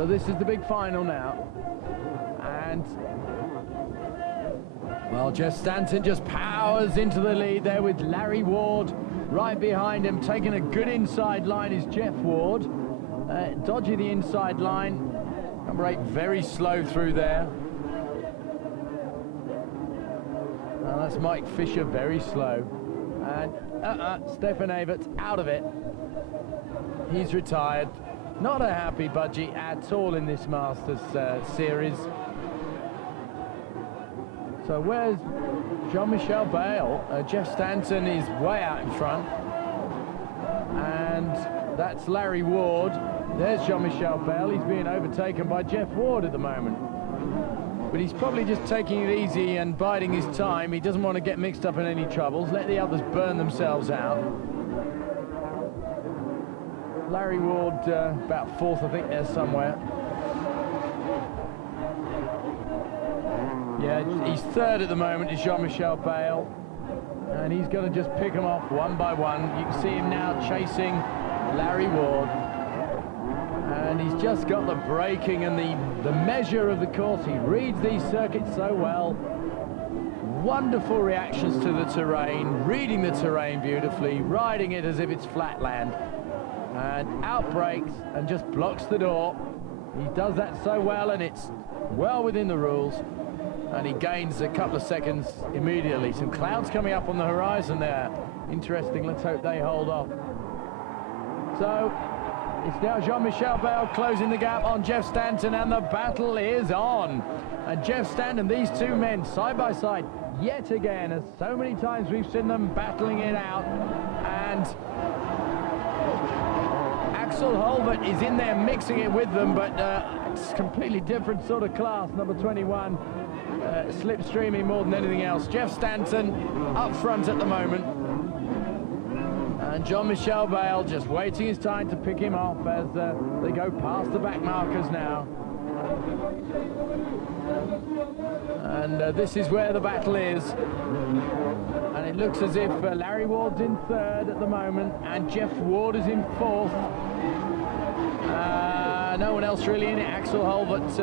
So this is the big final now. And, well, Jeff Stanton just powers into the lead there with Larry Ward right behind him. Taking a good inside line is Jeff Ward. Dodgy the inside line. Number 8 very slow through there. That's Mike Fisher, very slow. And Stefan Everts out of it. He's retired. Not a happy Budgie at all in this Masters series. So where's Jean-Michel Bale? Jeff Stanton is way out in front. And that's Larry Ward. There's Jean-Michel Bale. He's being overtaken by Jeff Ward at the moment. But he's probably just taking it easy and biding his time. He doesn't want to get mixed up in any troubles. Let the others burn themselves out. Larry Ward about 4th, I think, there somewhere. Yeah, he's 3rd at the moment, is Jean-Michel Bale. And he's going to just pick them off one by one. You can see him now chasing Larry Ward. And he's just got the braking and the measure of the course. He reads these circuits so well. Wonderful reactions to the terrain, reading the terrain beautifully, riding it as if it's flat land. And out brakes and just blocks the door. He does that so well, and it's well within the rules. And he gains a couple of seconds immediately. Some clouds coming up on the horizon there. Interesting, let's hope they hold off. So it's now Jean-Michel Bale closing the gap on Jeff Stanton, and the battle is on. And Jeff Stanton, these two men side by side yet again, as so many times we've seen them battling it out. And Axel Holvert is in there mixing it with them, but it's a completely different sort of class, number 21. Slipstreaming more than anything else. Jeff Stanton up front at the moment. And Jean-Michel Bale just waiting his time to pick him off as they go past the back markers now. And this is where the battle is. And it looks as if Larry Ward's in 3rd at the moment, and Jeff Ward is in 4th. No one else really in it. Axel Holvert's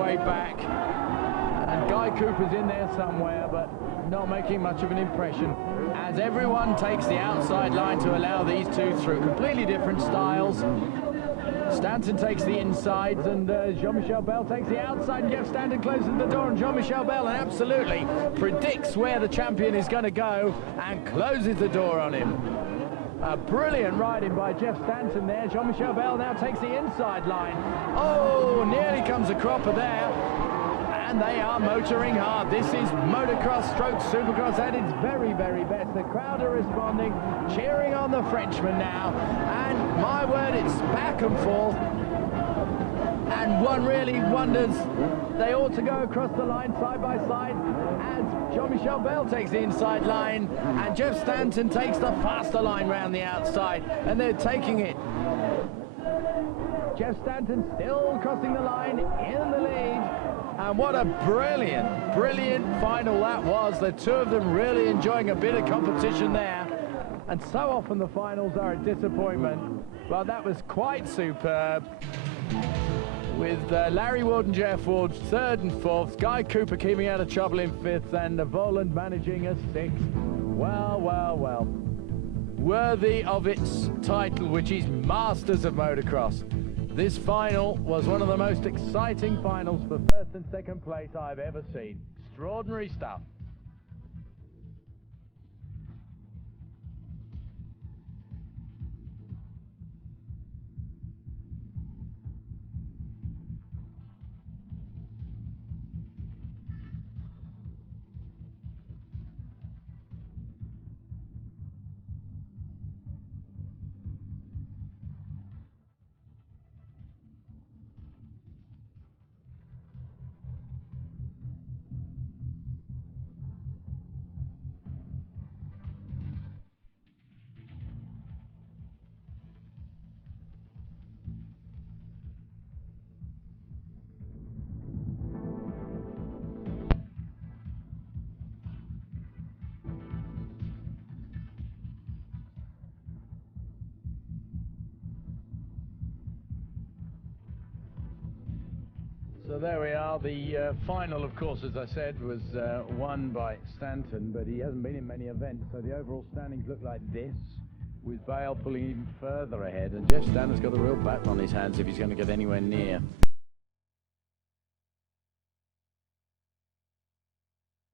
way back. And Guy Cooper's in there somewhere, but not making much of an impression, as everyone takes the outside line to allow these two through. Completely different styles. Stanton takes the insides, and Jean-Michel Bale takes the outside, and Jeff Stanton closes the door, and Jean-Michel Bale absolutely predicts where the champion is going to go and closes the door on him. A brilliant riding by Jeff Stanton there. Jean-Michel Bale now takes the inside line. Oh, nearly comes a cropper there. And they are motoring hard. This is motocross stroke supercross at its very, very best. The crowd are responding, cheering on the Frenchman now. And my word, it's back and forth. And one really wonders, they ought to go across the line side by side as Jean-Michel Bale takes the inside line and Jeff Stanton takes the faster line round the outside, and they're taking it. Jeff Stanton still crossing the line in the lead. And what a brilliant, brilliant final that was. The two of them really enjoying a bit of competition there. And so often the finals are a disappointment. Well, that was quite superb. With Larry Ward and Jeff Ward 3rd and 4th, Guy Cooper keeping out of trouble in 5th, and Voland managing a 6th. Well, well, well. Worthy of its title, which is Masters of Motocross. This final was one of the most exciting finals for 1st and 2nd place I've ever seen. Extraordinary stuff. So there we are. The final, of course, as I said, was won by Stanton, but he hasn't been in many events. So the overall standings look like this, with Bale pulling even further ahead. And Jeff Stanton's got a real battle on his hands if he's going to get anywhere near